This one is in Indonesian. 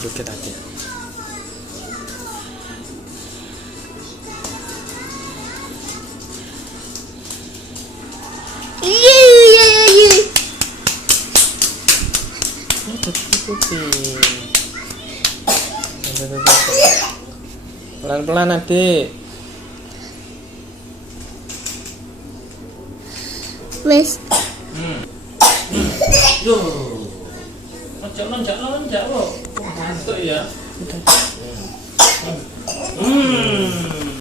joget aja. Putih. Pelan-pelan adik. Wes. Yo. Lonjak kok. Masuk ya.